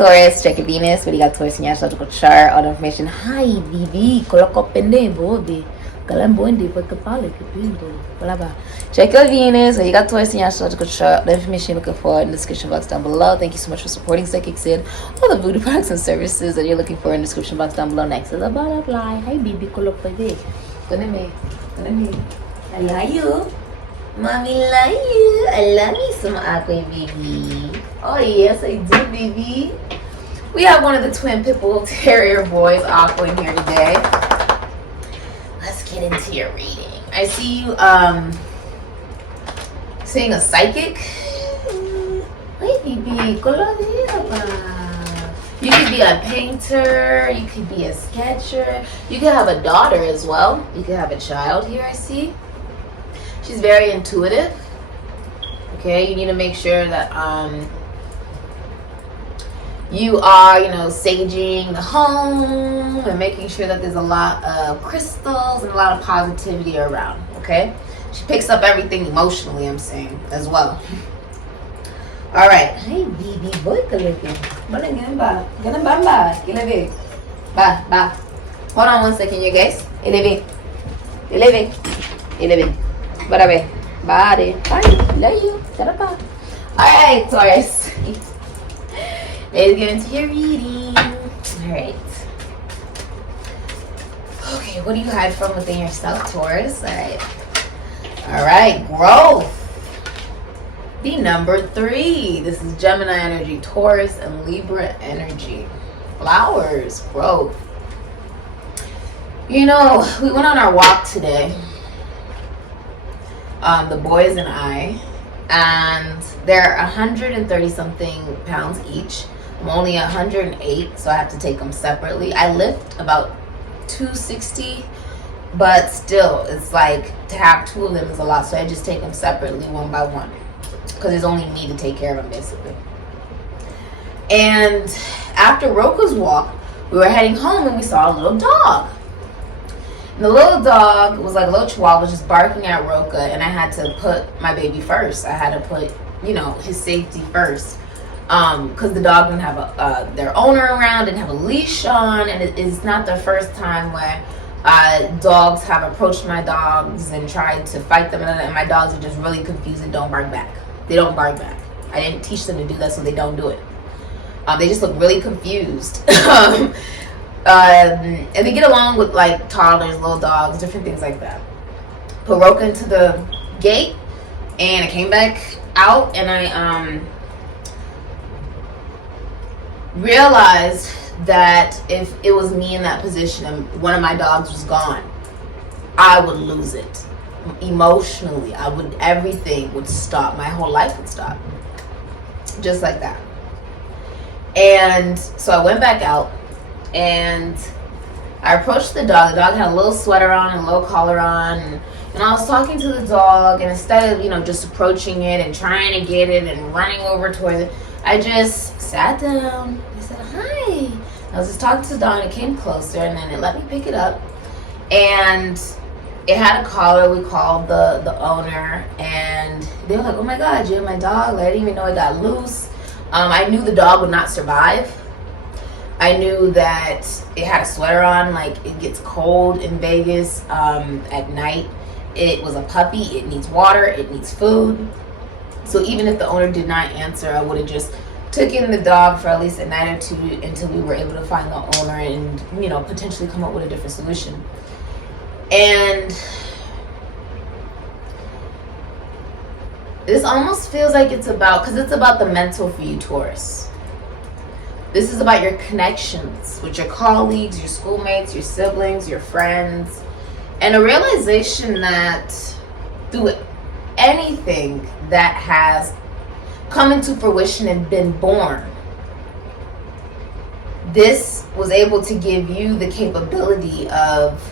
Taurus, check your Venus. What do you got, Taurus, in your astrological chart? All the information. Hi, Vivi. Check your Venus. What you got, Taurus, in your astrological chart? The information you're looking for in the description box down below. Thank you so much for supporting Sikiksyd. All the voodoo products and services that you're looking for in the description box down below. Next is a butterfly. Hi, Bibi. I love you. Mommy love you. I love me some aqua, baby. Oh yes, I do, baby. We have one of the twin pitbull terrier boys, Aqua, in here today. Let's get into your reading. I see you seeing a psychic. Hi, baby. You could be a painter. You could be a sketcher. You could have a daughter as well. You could have a child here, I see. She's very intuitive. Okay, you need to make sure that you are, saging the home and making sure that there's a lot of crystals and a lot of positivity around. Okay, she picks up everything emotionally, I'm saying, as well. All right. Hey, baby boy, hold on one second, you guys. Eleve. Bye. Love you. Alright, Taurus. Let's get into your reading. Alright. Okay, what do you hide from within yourself, Taurus? Alright, growth. The number 3. This is Gemini energy, Taurus, and Libra energy. Flowers, growth. We went on our walk today. The boys and I, and they're 130 something pounds each. I'm only 108, so I have to take them separately. I lift about 260, but still, it's like to have 2 of them is a lot, so I just take them separately one by one because it's only me to take care of them, basically. And after Roka's walk, we were heading home and we saw a little dog. The little dog was like a little chihuahua, just barking at Roka, and I had to put my baby first. I had to put, his safety first, because the dog didn't have their owner around, didn't have a leash on, and it's not the first time where dogs have approached my dogs and tried to fight them, and my dogs are just really confused and don't bark back. They don't bark back. I didn't teach them to do that, so they don't do it. They just look really confused. And they get along with like toddlers, little dogs, different things like that. Put Roka into the gate, and I came back out, and I realized that if it was me in that position and one of my dogs was gone, I would lose it emotionally. Everything would stop. My whole life would stop, just like that. And so I went back out. And I approached the dog. The dog had a little sweater on and a little collar on. And I was talking to the dog. And instead of, just approaching it and trying to get it and running over towards it, I just sat down. I said, hi. I was just talking to the dog, and it came closer. And then it let me pick it up. And it had a collar. We called the owner. And they were like, oh, my God, you have my dog? I didn't even know it got loose. I knew the dog would not survive. I knew that it had a sweater on, like it gets cold in Vegas at night. It was a puppy. It needs water. It needs food. So even if the owner did not answer, I would have just took in the dog for at least a night or 2 until we were able to find the owner and, potentially come up with a different solution. And this almost feels like it's about the mental for you, Taurus. This is about your connections with your colleagues, your schoolmates, your siblings, your friends, and a realization that through anything that has come into fruition and been born, this was able to give you the capability of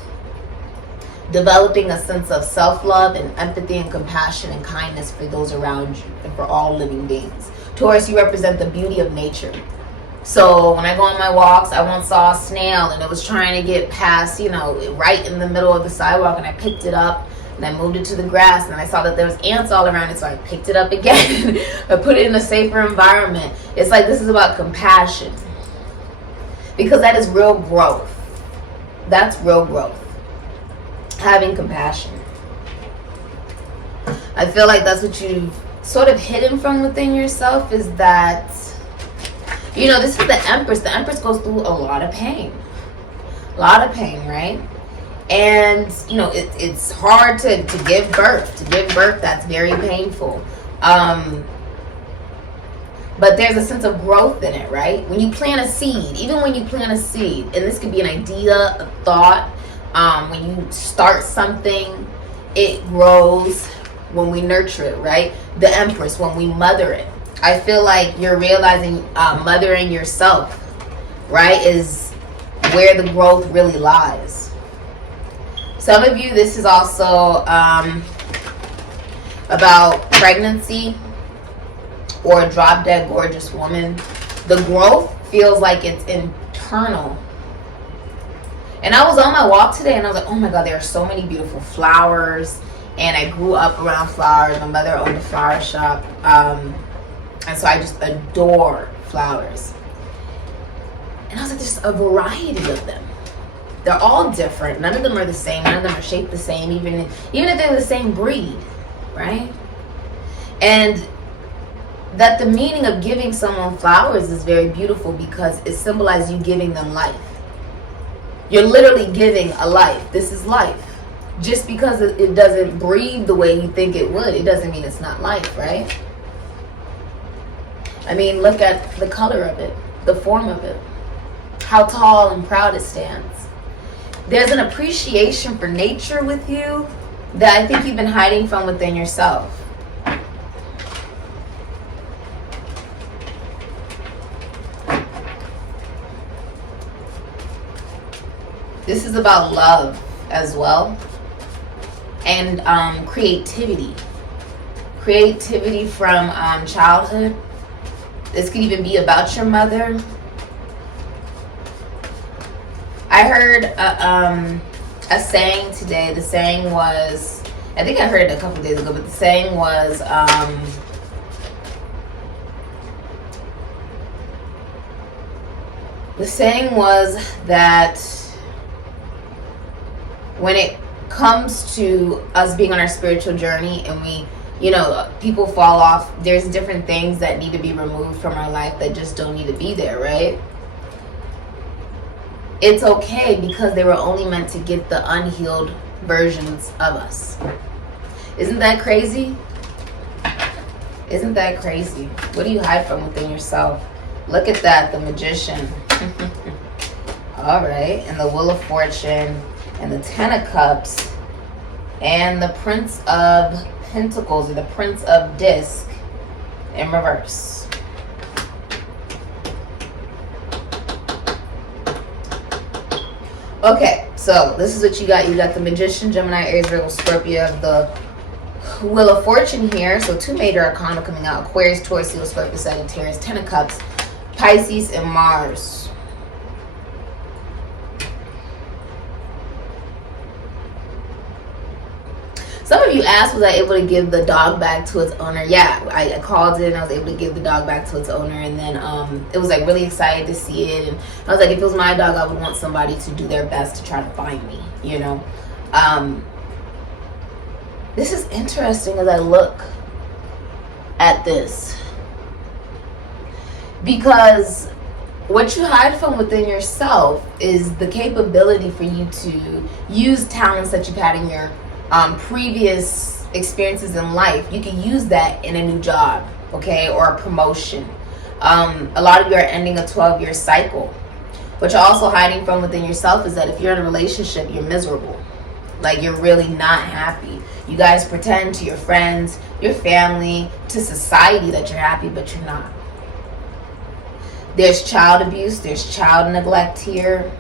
developing a sense of self-love and empathy and compassion and kindness for those around you and for all living beings. Taurus, you represent the beauty of nature. So when I go on my walks, I once saw a snail and it was trying to get past, right in the middle of the sidewalk, and I picked it up and I moved it to the grass, and I saw that there was ants all around it, so I picked it up again. I put it in a safer environment. It's like, this is about compassion, because that is real growth. That's real growth. Having compassion. I feel like that's what you've sort of hidden from within yourself, is that, you know, this is the Empress. The Empress goes through a lot of pain. A lot of pain, right? And, you know, it's hard to give birth. To give birth, that's very painful. But there's a sense of growth in it, right? When you plant a seed, even when you plant a seed, and this could be an idea, a thought, when you start something, it grows when we nurture it, right? The Empress, when we mother it. I feel like you're realizing mothering yourself, right, is where the growth really lies. Some of you, this is also about pregnancy or a drop dead gorgeous woman. The growth feels like it's internal. And I was on my walk today, and I was like, oh my God, there are so many beautiful flowers. And I grew up around flowers. My mother owned a flower shop. And so I just adore flowers. And I was like, there's a variety of them. They're all different. None of them are the same. None of them are shaped the same, even if they're the same breed, right? And that the meaning of giving someone flowers is very beautiful, because it symbolizes you giving them life. You're literally giving a life. This is life. Just because it doesn't breathe the way you think it would, it doesn't mean it's not life, right? I mean, look at the color of it, the form of it, how tall and proud it stands. There's an appreciation for nature with you that I think you've been hiding from within yourself. This is about love as well. And creativity. Creativity from childhood. This could even be about your mother. I heard a saying today. The saying was, I think I heard it a couple days ago, but the saying was, that when it comes to us being on our spiritual journey, and we, you know, people fall off, there's different things that need to be removed from our life that just don't need to be there, right? It's okay, because they were only meant to get the unhealed versions of us. Isn't that crazy? Isn't that crazy? What do you hide from within yourself? Look at that, the Magician. All right, and the Wheel of Fortune, and the Ten of Cups, and the Prince of Pentacles, or the Prince of Disc in reverse. Okay, so this is what you got. You got the Magician, Gemini, Aries, Virgo, Scorpio, the Wheel of Fortune here. So two major arcana coming out: Aquarius, Taurus, Leo, Scorpio, Sagittarius, Ten of Cups, Pisces, and Mars. Some of you asked, was I able to give the dog back to its owner? Yeah, I called it, and I was able to give the dog back to its owner. And then it was like really excited to see it. And I was like, if it was my dog, I would want somebody to do their best to try to find me, you know. This is interesting as I look at this, because what you hide from within yourself is the capability for you to use talents that you've had in your previous experiences in life. You can use that in a new job, okay, or a promotion. A lot of you are ending a 12-year cycle. What you're also hiding from within yourself is that if you're in a relationship, you're miserable. Like, you're really not happy. You guys pretend to your friends, your family, to society that you're happy, but you're not. There's child abuse, there's child neglect here.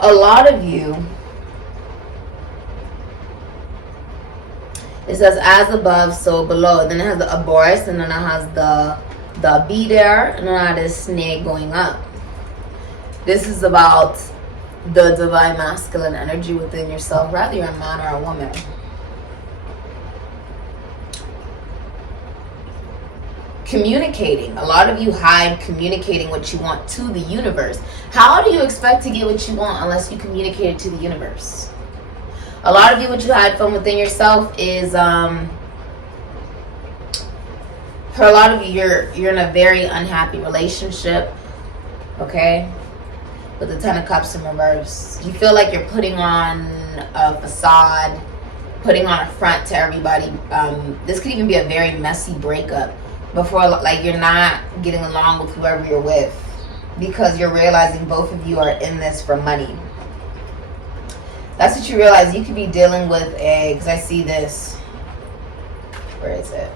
A lot of you, It says as above, so below. And then it has the Aboris, and then it has the bee there, and then it has snake going up. This is about the divine masculine energy within yourself, whether you're a man or a woman. Communicating. A lot of you hide communicating what you want to the universe. How do you expect to get what you want unless you communicate it to the universe? A lot of you, what you hide from within yourself is, for a lot of you, you're in a very unhappy relationship, okay? With the Ten of Cups in reverse. You feel like you're putting on a facade, putting on a front to everybody. This could even be a very messy breakup before, like, you're not getting along with whoever you're with because you're realizing both of you are in this for money. That's what you realize. You could be dealing with because I see this. Where is it?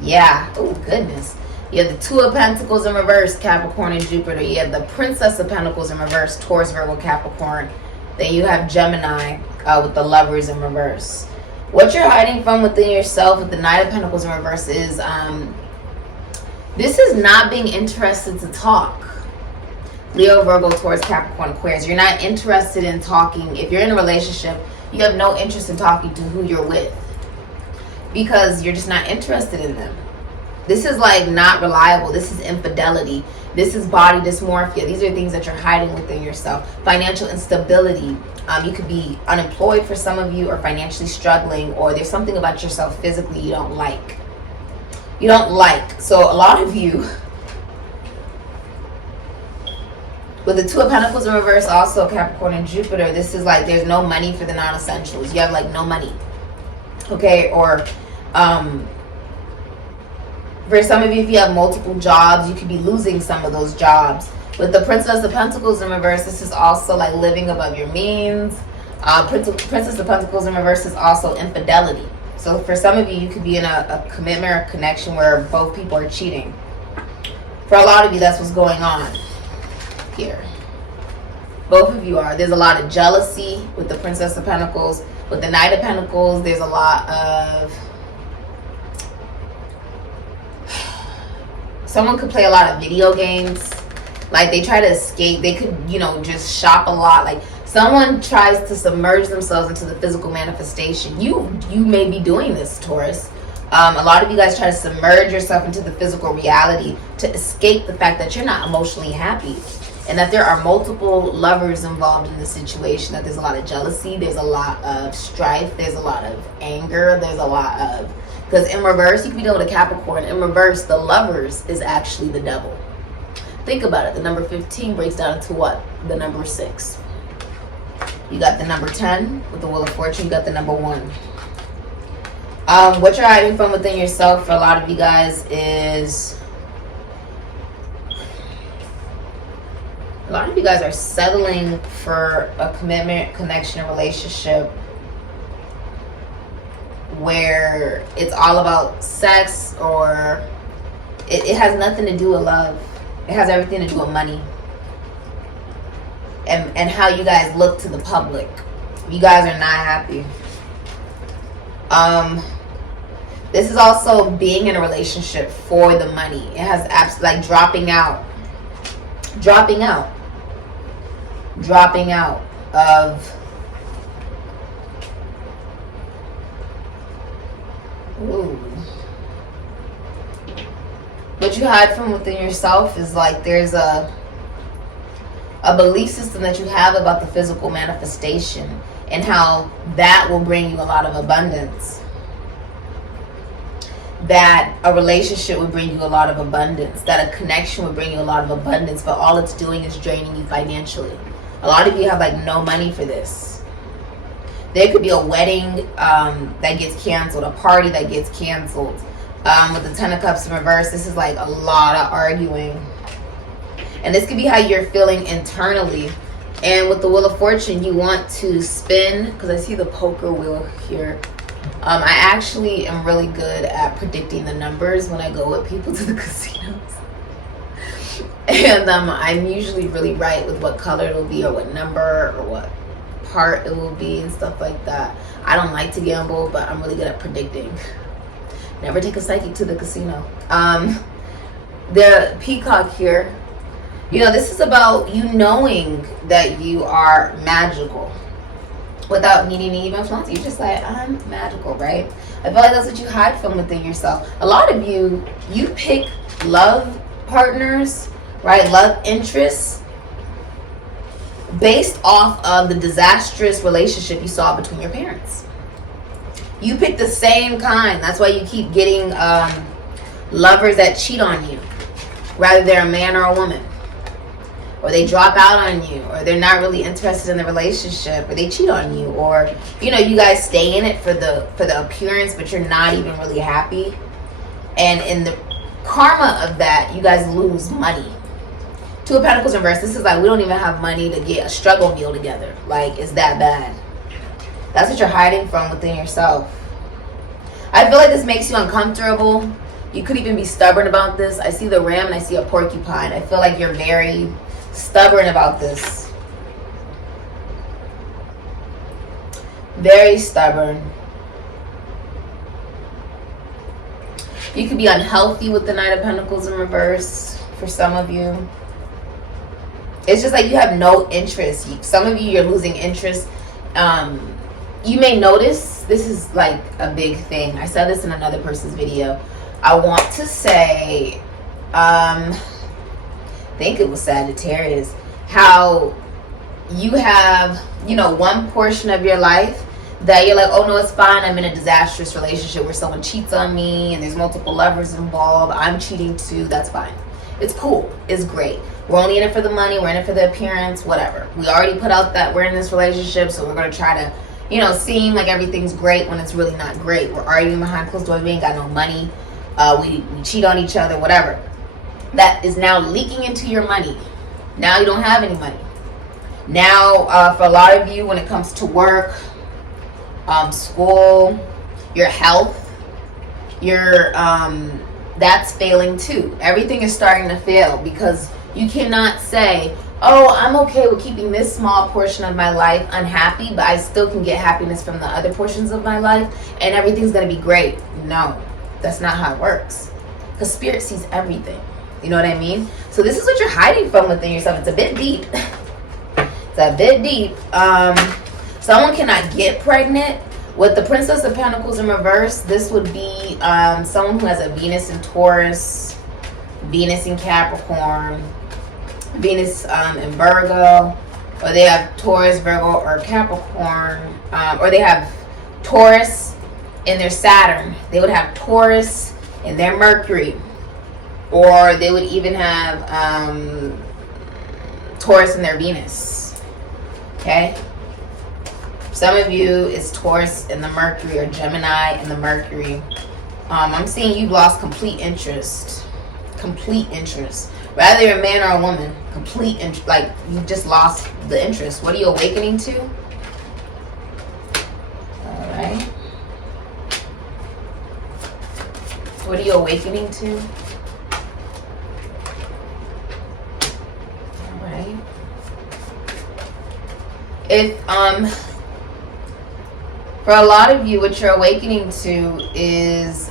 Yeah. Oh, goodness. You have the Two of Pentacles in reverse, Capricorn and Jupiter. You have the Princess of Pentacles in reverse, Taurus, Virgo, Capricorn. Then you have Gemini with the Lovers in reverse. What you're hiding from within yourself with the Knight of Pentacles in reverse is this is not being interested to talk. Leo, Virgo, Taurus, Capricorn, Aquarius. You're not interested in talking. If you're in a relationship, you have no interest in talking to who you're with because you're just not interested in them. This is like not reliable. This is infidelity. This is body dysmorphia. These are things that you're hiding within yourself. Financial instability. You could be unemployed for some of you, or financially struggling, or there's something about yourself physically you don't like. You don't like. So a lot of you, with the Two of Pentacles in reverse, also Capricorn and Jupiter, this is like there's no money for the non-essentials. You have like no money. Okay? Or for some of you, if you have multiple jobs, you could be losing some of those jobs. With the Princess of Pentacles in reverse, this is also like living above your means. Princess of Pentacles in reverse is also infidelity. So for some of you, you could be in a commitment or connection where both people are cheating. For a lot of you, that's what's going on here. Both of you are. There's a lot of jealousy with the Princess of Pentacles. With the Knight of Pentacles, there's a lot of... Someone could play a lot of video games. Like, they try to escape. They could, you know, just shop a lot. Like, someone tries to submerge themselves into the physical manifestation. You may be doing this, Taurus. A lot of you guys try to submerge yourself into the physical reality to escape the fact that you're not emotionally happy. And that there are multiple lovers involved in the situation. That there's a lot of jealousy. There's a lot of strife. There's a lot of anger. There's a lot of... Because in reverse, you can be dealing with a Capricorn. In reverse, the Lovers is actually the devil. Think about it. The number 15 breaks down into what? The number 6. You got the number 10 with the Wheel of Fortune. You got the number 1. What you're hiding from within yourself for a lot of you guys is... A lot of you guys are settling for a commitment, connection, and relationship where it's all about sex, or it has nothing to do with love. It has everything to do with money and how you guys look to the public. You guys are not happy. This is also being in a relationship for the money. It has like dropping out of... Ooh. What you hide from within yourself is like there's a belief system that you have about the physical manifestation and how that will bring you a lot of abundance. That a relationship would bring you a lot of abundance. That a connection would bring you a lot of abundance, but all it's doing is draining you financially. A lot of you have like no money for this. There could be a wedding that gets canceled, a party that gets canceled. With the Ten of Cups in reverse, this is like a lot of arguing. And this could be how you're feeling internally. And with the Wheel of Fortune, you want to spin, because I see the poker wheel here. I actually am really good at predicting the numbers when I go with people to the casinos. And I'm usually really right with what color it'll be, or what number, or what part it will be and stuff like that. I don't like to gamble, but I'm really good at predicting. Never take a psychic to the casino. The peacock here, you know, this is about you knowing that you are magical without needing to even flaunt it. You're just like, I'm magical, right? I feel like that's what you hide from within yourself. A lot of you pick love partners, right? Love interests based off of the disastrous relationship you saw between your parents. You pick the same kind. That's why you keep getting lovers that cheat on you, whether they're a man or a woman, or they drop out on you, or they're not really interested in the relationship, or they cheat on you, or you know, you guys stay in it for the appearance, but you're not even really happy. And in the karma of that, you guys lose money. Two of Pentacles reverse. This is like, we don't even have money to get a struggle meal together. Like, it's that bad. That's what you're hiding from within yourself. I feel like this makes you uncomfortable. You could even be stubborn about this. I see the ram and I see a porcupine. I feel like you're very stubborn about this. Very stubborn. You could be unhealthy with the Knight of Pentacles in reverse for some of you. It's just like you have no interest. Some of you, you're losing interest. You may notice, this is like a big thing. I said this in another person's video. I want to say, I think it was Sagittarius, how you have, you know, one portion of your life that you're like, oh no, it's fine. I'm in a disastrous relationship where someone cheats on me and there's multiple lovers involved. I'm cheating too. That's fine. It's cool. It's great. We're only in it for the money. We're in it for the appearance, whatever. We already put out that we're in this relationship, so we're going to try to, you know, seem like everything's great when it's really not great. We're arguing behind closed doors. We ain't got no money. We cheat on each other, whatever. That is now leaking into your money. Now you don't have any money. Now, for a lot of you, when it comes to work, school, your health, your that's failing too. Everything is starting to fail because you cannot say, oh, I'm okay with keeping this small portion of my life unhappy, but I still can get happiness from the other portions of my life and everything's going to be great. No, that's not how it works. Because spirit sees everything. You know what I mean? So this is what you're hiding from within yourself. It's a bit deep. It's a bit deep. Someone cannot get pregnant. With the Princess of Pentacles in reverse, this would be someone who has a Venus in Taurus, Venus in Capricorn, Venus in Virgo, or they have Taurus, Virgo, or Capricorn, or they have Taurus in their Saturn. They would have Taurus in their Mercury, or they would even have Taurus in their Venus. Okay? Some of you, it's Taurus in the Mercury or Gemini in the Mercury. I'm seeing you've lost complete interest. Complete interest. Whether you're a man or a woman, complete interest. Like, you just lost the interest. What are you awakening to? Alright. What are you awakening to? Alright. If, for a lot of you, what you're awakening to is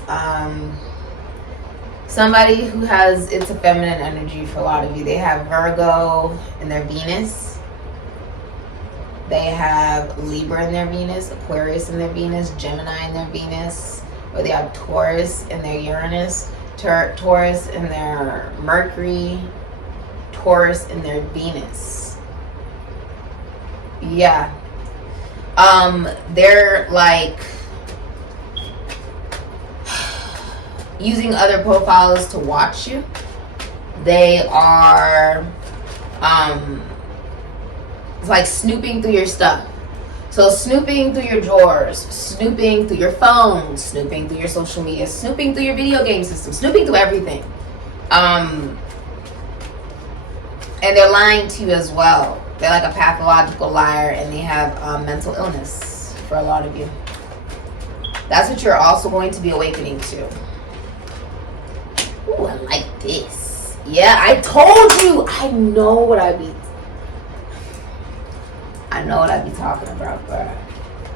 somebody who has, it's a feminine energy for a lot of you. They have Virgo in their Venus. They have Libra in their Venus, Aquarius in their Venus, Gemini in their Venus, or they have Taurus in their Uranus, Taurus in their Mercury, Taurus in their Venus. Yeah. They're like using other profiles to watch you. They are like snooping through your stuff. So snooping through your drawers, snooping through your phone, snooping through your social media, snooping through your video game system, snooping through everything. And they're lying to you as well. They're like a pathological liar, and they have mental illness for a lot of you. That's what you're also going to be awakening to. Ooh, I like this. Yeah, I told you. I know what I I know what I be talking about, bro.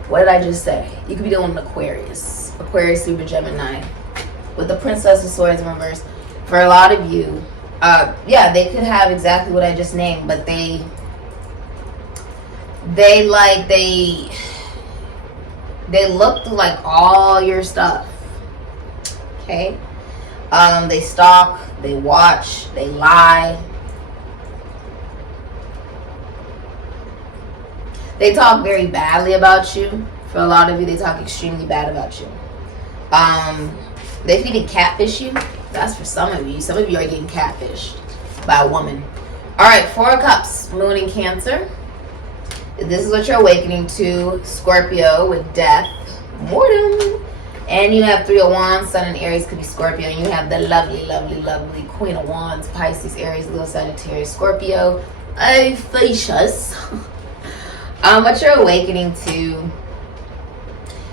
What did I just say? You could be doing an Aquarius. Aquarius, Libra, Gemini. With the Princess of Swords in reverse. For a lot of you, yeah, they could have exactly what I just named, but they look through like all your stuff. Okay? They stalk, they watch, they lie. They talk very badly about you. For a lot of you, they talk extremely bad about you. They could even catfish you. That's for some of you. Some of you are getting catfished by a woman. Alright, 4 of Cups, Moon in Cancer. This is what you're awakening to. Scorpio with death. Mortem. And you have 3 of Wands, Sun and Aries could be Scorpio. And you have the lovely, lovely, lovely Queen of Wands, Pisces, Aries, Leo, Sagittarius, Scorpio. Facious. What you're awakening to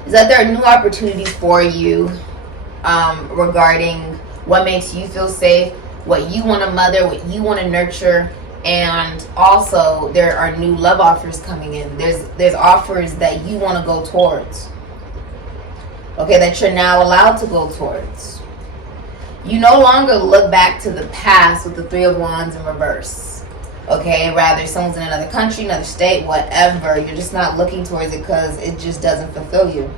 is that there are new opportunities for you regarding what makes you feel safe, what you want to mother, what you want to nurture, and also there are new love offers coming in. There's offers that you want to go towards. Okay, that you're now allowed to go towards. You no longer look back to the past with the 3 of Wands in reverse. Okay, rather someone's in another country, another state, whatever. You're just not looking towards it because it just doesn't fulfill you.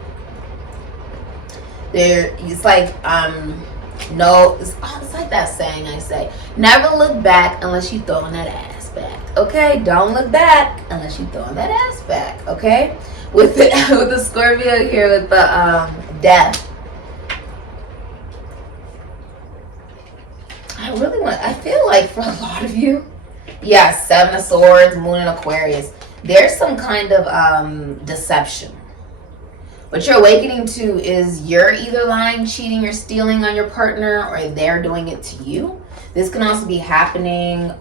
It's like, no, it's like that saying I say, never look back unless you're throwing that ass back. Okay, don't look back unless you're throwing that ass back. Okay, with the Scorpio here with the death. I feel like for a lot of you, yeah, 7 of Swords, Moon in Aquarius, there's some kind of deception. What you're awakening to is you're either lying, cheating, or stealing on your partner, or they're doing it to you. This can also be happening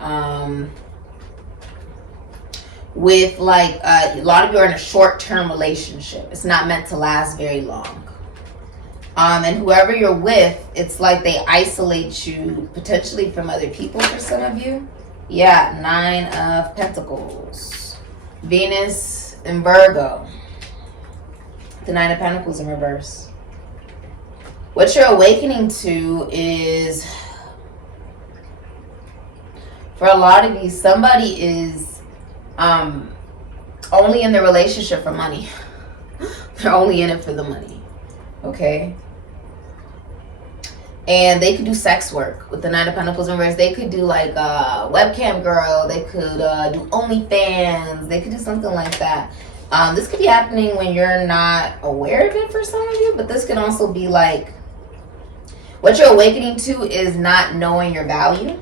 with like a lot of you are in a short-term relationship. It's not meant to last very long. And whoever you're with, it's like they isolate you potentially from other people for some of you. Yeah, 9 of Pentacles. Venus in Virgo. The 9 of Pentacles in reverse. What you're awakening to is, for a lot of you, somebody is only in the relationship for money. They're only in it for the money. Okay? And they could do sex work with the 9 of Pentacles in reverse. They could do like webcam girl. They could do OnlyFans. They could do something like that. This could be happening when you're not aware of it for some of you. But this could also be like, what you're awakening to is not knowing your value.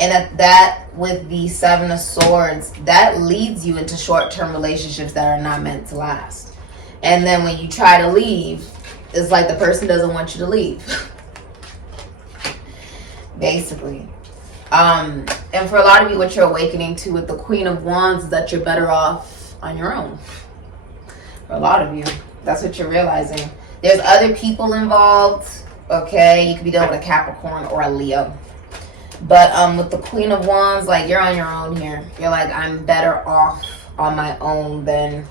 And that with the 7 of Swords, that leads you into short-term relationships that are not meant to last. And then when you try to leave, it's like the person doesn't want you to leave. Basically. And for a lot of you, what you're awakening to with the Queen of Wands is that you're better off on your own. For a lot of you, that's what you're realizing. There's other people involved. Okay, you could be dealing with a Capricorn or a Leo. But with the Queen of Wands, like, you're on your own here. You're like, I'm better off on my own than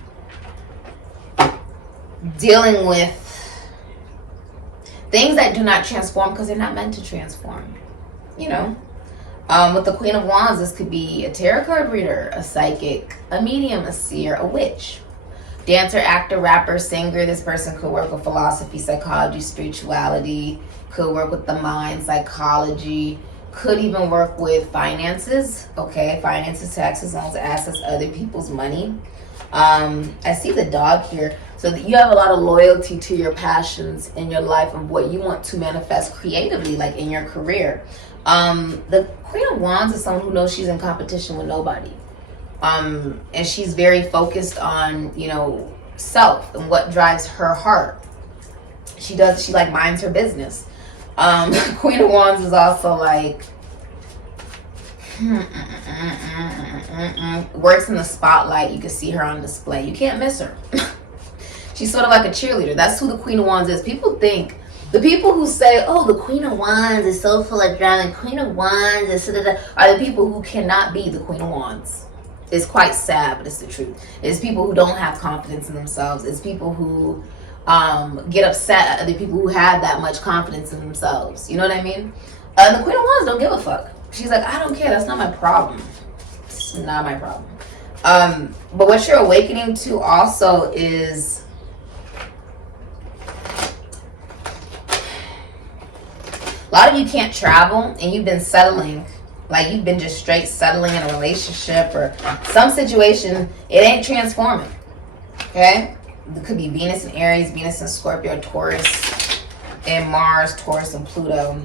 dealing with things that do not transform because they're not meant to transform. You know? With the Queen of Wands, this could be a tarot card reader, a psychic, a medium, a seer, a witch. Dancer, actor, rapper, singer. This person could work with philosophy, psychology, spirituality. Could work with the mind, psychology. Could even work with finances. Okay, finances, taxes, loans, assets, other people's money. I see the dog here. So that you have a lot of loyalty to your passions in your life and what you want to manifest creatively, like in your career. The Queen of Wands is someone who knows she's in competition with nobody. And she's very focused on, you know, self and what drives her heart. She like minds her business. Queen of Wands is also like works in the spotlight. You can see her on display. You can't miss her. She's sort of like a cheerleader. That's who the Queen of Wands is. People think, the people who say, oh, the Queen of Wands is so full of drama, the Queen of Wands is are the people who cannot be the Queen of Wands. It's quite sad, but it's the truth. It's people who don't have confidence in themselves. It's people who get upset at other people who have that much confidence in themselves. You know what I mean? The Queen of Wands don't give a fuck. She's like, I don't care. That's not my problem. It's not my problem. But what you're awakening to also is a lot of you can't travel and you've been settling. Like you've been just straight settling in a relationship or some situation. It ain't transforming. Okay? It could be Venus and Aries, Venus and Scorpio, Taurus, and Mars, Taurus, and Pluto.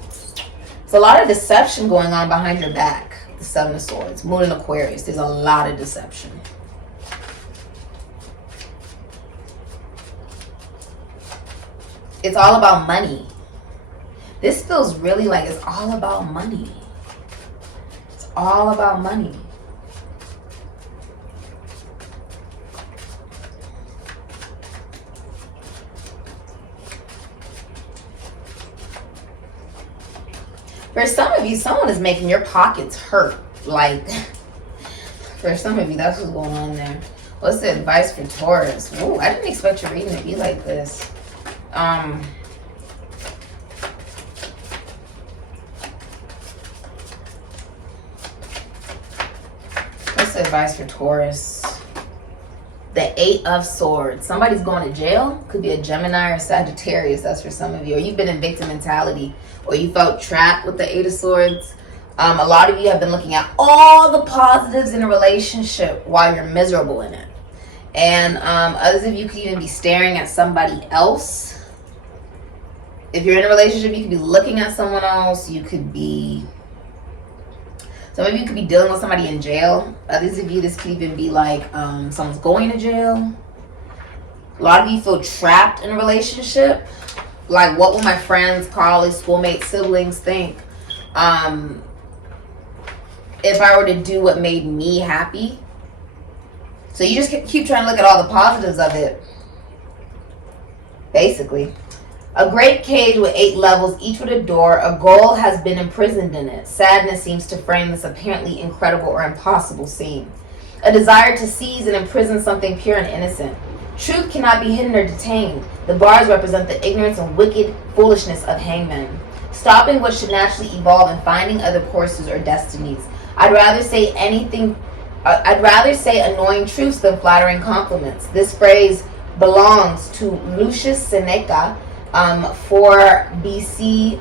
There's a lot of deception going on behind your back. The Seven of Swords, Moon in Aquarius. There's a lot of deception. It's all about money. This feels really like it's all about money. It's all about money. For some of you, someone is making your pockets hurt. Like, for some of you, that's what's going on there. What's the advice for Taurus? Ooh, I didn't expect your reading to be like this. What's the advice for Taurus? The Eight of Swords. Somebody's going to jail. Could be a Gemini or Sagittarius. That's for some of you. Or you've been in victim mentality. Or you felt trapped with the Eight of Swords. A lot of you have been looking at all the positives in a relationship while you're miserable in it. And others of you could even be staring at somebody else. If you're in a relationship, you could be looking at someone else. You could be... Some of you could be dealing with somebody in jail. Others of you, this could even be like someone's going to jail. A lot of you feel trapped in a relationship. Like, what will my friends, colleagues, schoolmates, siblings think if I were to do what made me happy? So you just keep trying to look at all the positives of it. Basically. A great cage with 8 levels, each with a door. A goal has been imprisoned in it. Sadness seems to frame this apparently incredible or impossible scene. A desire to seize and imprison something pure and innocent. Truth cannot be hidden or detained. The bars represent the ignorance and wicked foolishness of hangmen. Stopping what should naturally evolve and finding other courses or destinies. I'd rather say annoying truths than flattering compliments. This phrase belongs to Lucius Seneca, 4 BC,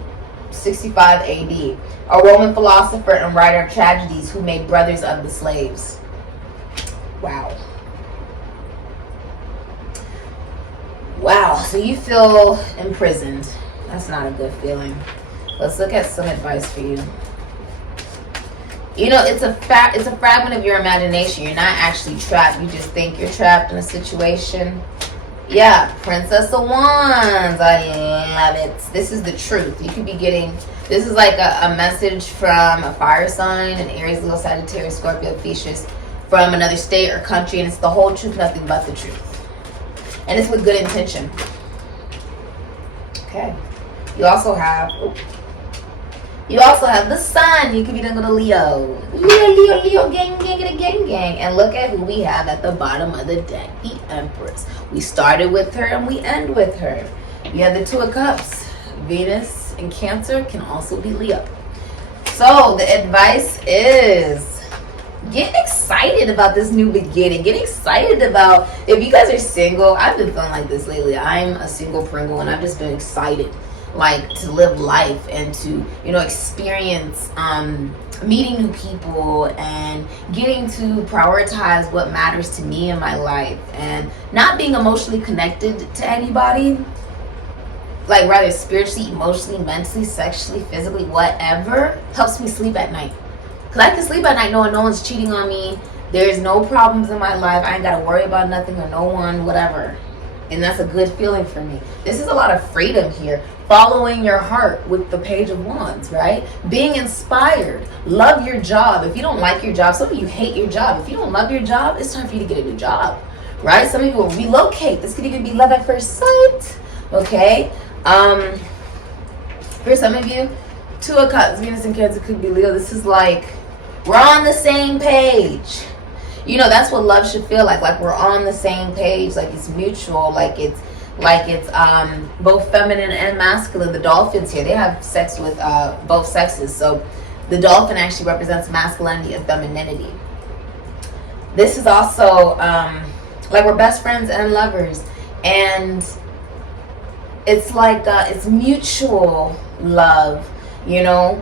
65 AD, a Roman philosopher and writer of tragedies who made brothers of the slaves. Wow. Wow, so you feel imprisoned. That's not a good feeling. Let's look at some advice for you. You know, it's a fragment of your imagination. You're not actually trapped. You just think you're trapped in a situation. Yeah, Princess of Wands. I love it. This is the truth. You could be getting, this is like a message from a fire sign, an Aries, Leo, Sagittarius, Scorpio, Pisces, from another state or country, and it's the whole truth, nothing but the truth. And it's with good intention. Okay. You also have the sun. You could be done with a Leo. Leo, gang, gang. And look at who we have at the bottom of the deck. The Empress. We started with her and we end with her. You have the Two of Cups. Venus in Cancer can also be Leo. So the advice is, get excited about this new beginning. Get excited about, if you guys are single, I've been feeling like this lately. I'm a single Pringle and I've just been excited, like, to live life and to, you know, experience meeting new people and getting to prioritize what matters to me in my life and not being emotionally connected to anybody, like rather spiritually, emotionally, mentally, sexually, physically, whatever, helps me sleep at night. Because I can sleep at night knowing no one's cheating on me. There's no problems in my life. I ain't got to worry about nothing or no one, whatever. And that's a good feeling for me. This is a lot of freedom here. Following your heart with the Page of Wands, right? Being inspired. Love your job. If you don't like your job, some of you hate your job. If you don't love your job, it's time for you to get a new job, right? Some of you will relocate. This could even be love at first sight, okay? For some of you, Two of Cups, Venus in Cancer could be Leo. This is like We're on the same page. You know, that's what love should feel like we're on the same page, like it's mutual, like it's both feminine and masculine. The dolphins here, they have sex with both sexes. So the dolphin actually represents masculinity and femininity. This is also like we're best friends and lovers, and it's like it's mutual love, you know.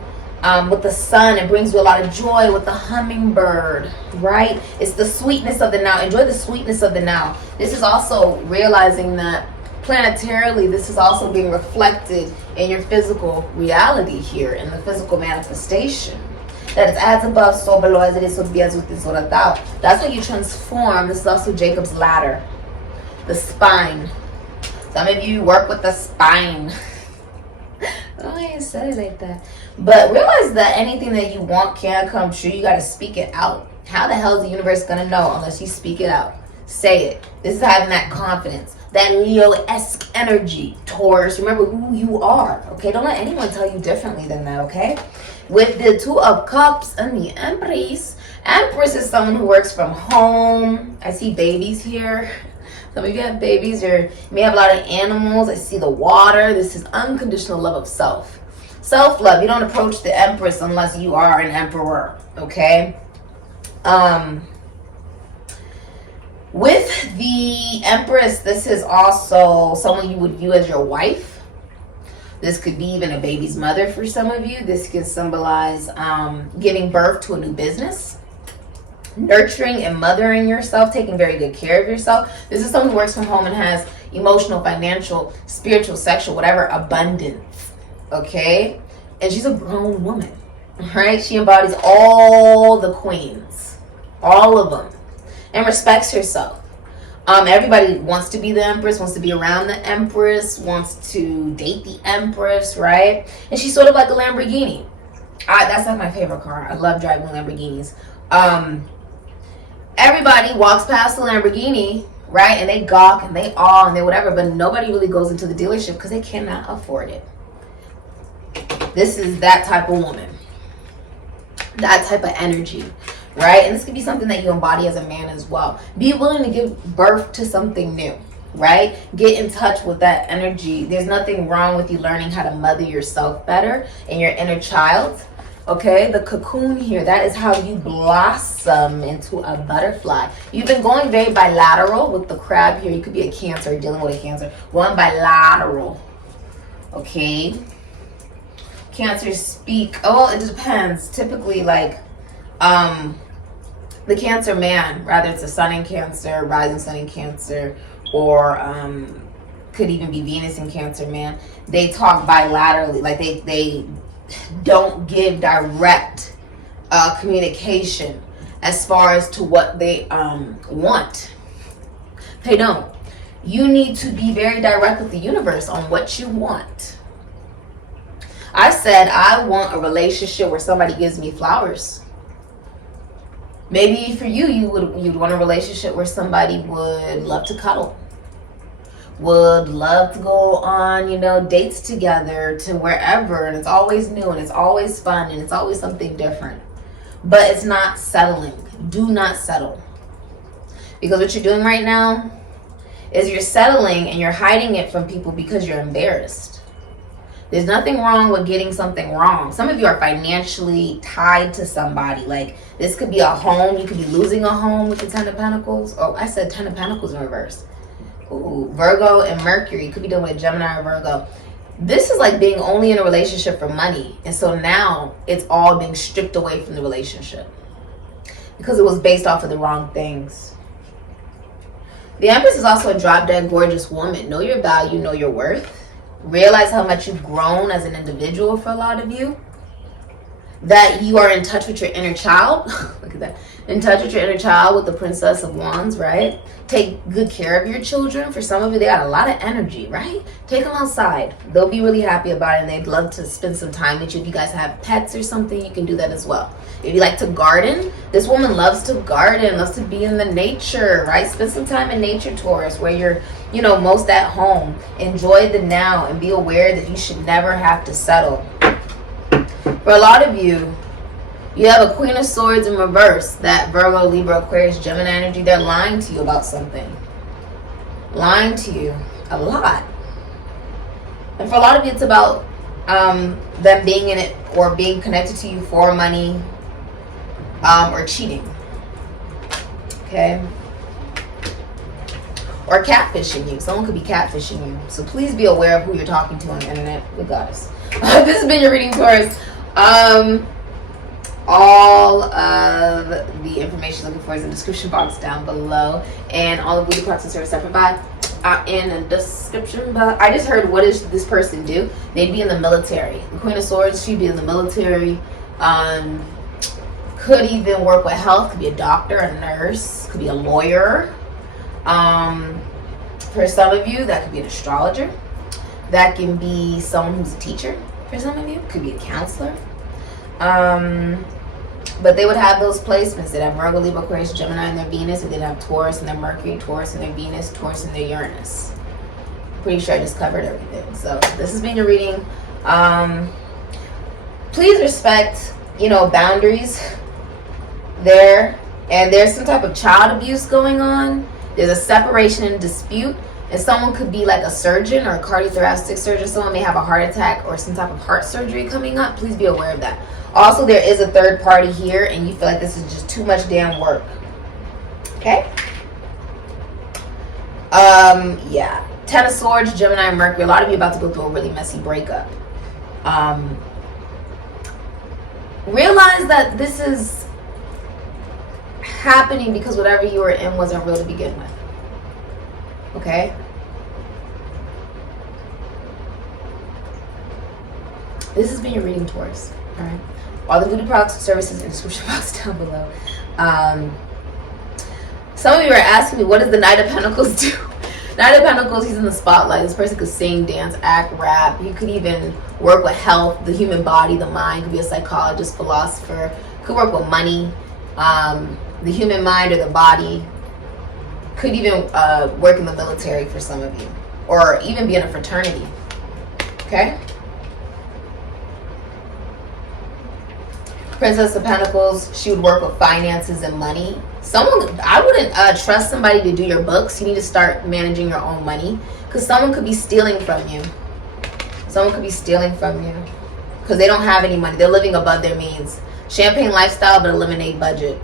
With the sun, it brings you a lot of joy. With the hummingbird, right? It's the sweetness of the now. Enjoy the sweetness of the now. This is also realizing that planetarily, this is also being reflected in your physical reality here, in the physical manifestation. That it's as above, so below, as it is, so be as within, so without. That's how you transform. This is also Jacob's ladder, the spine. Some of you work with the spine. Oh, I ain't said it like that. But realize that anything that you want can come true. You got to speak it out. How the hell is the universe going to know unless you speak it out? Say it. This is having that confidence. That Leo-esque energy. Taurus, remember who you are. Okay? Don't let anyone tell you differently than that. Okay? With the Two of Cups and the Empress. Empress is someone who works from home. I see babies here. Some of you have babies, or you may have a lot of animals. I see the water. This is unconditional love of self. Self-love. You don't approach the Empress unless you are an emperor, okay? With the Empress, this is also someone you would view as your wife. This could be even a baby's mother for some of you. This could symbolize giving birth to a new business. Nurturing and mothering yourself, taking very good care of yourself. This is someone who works from home and has emotional, financial, spiritual, sexual, whatever, abundance. Okay? And she's a grown woman. Right? She embodies all the queens. All of them. And respects herself. Everybody wants to be the Empress, wants to be around the Empress, wants to date the Empress, right? And she's sort of like a Lamborghini. That's like my favorite car. I love driving Lamborghinis. Everybody walks past the Lamborghini, right? And they gawk and they awe and they whatever, but nobody really goes into the dealership because they cannot afford it. This is that type of woman. That type of energy, right? And this could be something that you embody as a man as well. Be willing to give birth to something new, right? Get in touch with that energy. There's nothing wrong with you learning how to mother yourself better and your inner child. Okay, the cocoon here, that is how you blossom into a butterfly. You've been going very bilateral with the crab here. You could be a Cancer, dealing with a Cancer. One bilateral. Okay. Cancers speak. Oh, it depends. Typically, like, the Cancer man, rather it's a sun in Cancer, rising sun in Cancer, or could even be Venus in Cancer man. They talk bilaterally. Like, they don't give direct communication as far as to what they want. They don't. You need to be very direct with the universe on what you want. I said I want a relationship where somebody gives me flowers. Maybe for you, you'd want a relationship where somebody would love to cuddle. Would love to go on, you know, dates together to wherever, and it's always new and it's always fun and it's always something different. But it's not settling. Do not settle. Because what you're doing right now is you're settling and you're hiding it from people because you're embarrassed. There's nothing wrong with getting something wrong. Some of you are financially tied to somebody. Like, this could be a home. You could be losing a home with the Ten of Pentacles. Oh, I said Ten of Pentacles in reverse. Ooh, Virgo and Mercury. Could be dealing with Gemini or Virgo. This is like being only in a relationship for money. And so now it's all being stripped away from the relationship because it was based off of the wrong things. The Empress is also a drop-dead gorgeous woman. Know your value, know your worth. Realize how much you've grown as an individual for a lot of you. That you are in touch with your inner child. Look at that. In touch with your inner child with the Princess of Wands, right? Take good care of your children. For some of you, they got a lot of energy, right? Take them outside. They'll be really happy about it, and they'd love to spend some time with you. If you guys have pets or something, you can do that as well. If you like to garden, this woman loves to garden, loves to be in the nature, right? Spend some time in nature, Taurus, where you're, you know, most at home. Enjoy the now and be aware that you should never have to settle. For a lot of you, You have a Queen of Swords in reverse. That Virgo, Libra, Aquarius, Gemini energy. They're lying to you about something. Lying to you a lot. And for a lot of you, it's about them being in it or being connected to you for money or cheating. Okay? Or catfishing you. Someone could be catfishing you. So please be aware of who you're talking to on the internet. Good goddess. This has been your reading, Taurus. All of the information looking for is in the description box down below, and all the VOODOO products and services I provide are in the description box. I just heard, what does this person do? They'd be in the military. The Queen of Swords, she'd be in the military. Could even work with health. Could be a doctor, a nurse, could be a lawyer. For some of you, that could be an astrologer. That can be someone who's a teacher. For some of you, could be a counselor. But they would have those placements. They'd have Virgo, Libra, Aquarius, Gemini, and their Venus. And they'd have Taurus and their Mercury, Taurus and their Venus, Taurus and their Uranus. Pretty sure I just covered everything. So this has been your reading. Please respect, boundaries there. And there's some type of child abuse going on. There's a separation and dispute. And someone could be like a surgeon or a cardiothoracic surgeon. Someone may have a heart attack or some type of heart surgery coming up. Please be aware of that. Also, there is a third party here, and you feel like this is just too much damn work. Okay? Yeah. Ten of Swords, Gemini, Mercury. A lot of you are about to go through a really messy breakup. Realize that this is happening because whatever you were in wasn't real to begin with. Okay? This has been your reading, Taurus. Alright? All the VOODOO products and services in the description box down below. Some of you are asking me, what does the Knight of Pentacles do? Knight of Pentacles, he's in the spotlight. This person could sing, dance, act, rap. You could even work with health, the human body, the mind. Could be a psychologist, philosopher. Could work with money, the human mind or the body. Could even work in the military for some of you. Or even be in a fraternity. Okay? Princess of Pentacles, she would work with finances and money. I wouldn't trust somebody to do your books. You need to start managing your own money. Because someone could be stealing from you. Someone could be stealing from you. Because they don't have any money. They're living above their means. Champagne lifestyle, but eliminate budget.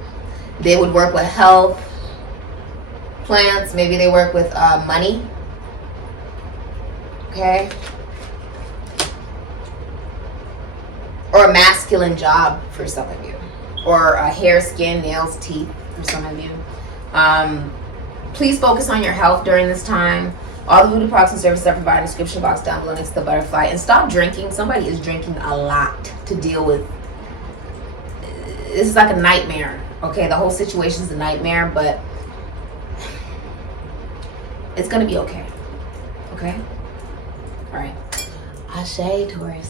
They would work with health, plants. Maybe they work with money. Okay? Or a masculine job for some of you. Or hair, skin, nails, teeth for some of you. Please focus on your health during this time. All the VOODOO products and services I provide in the description box down below next to the butterfly. And stop drinking. Somebody is drinking a lot to deal with. This is like a nightmare. Okay, the whole situation is a nightmare, but it's going to be okay. Okay? All right. Ashe, Taurus.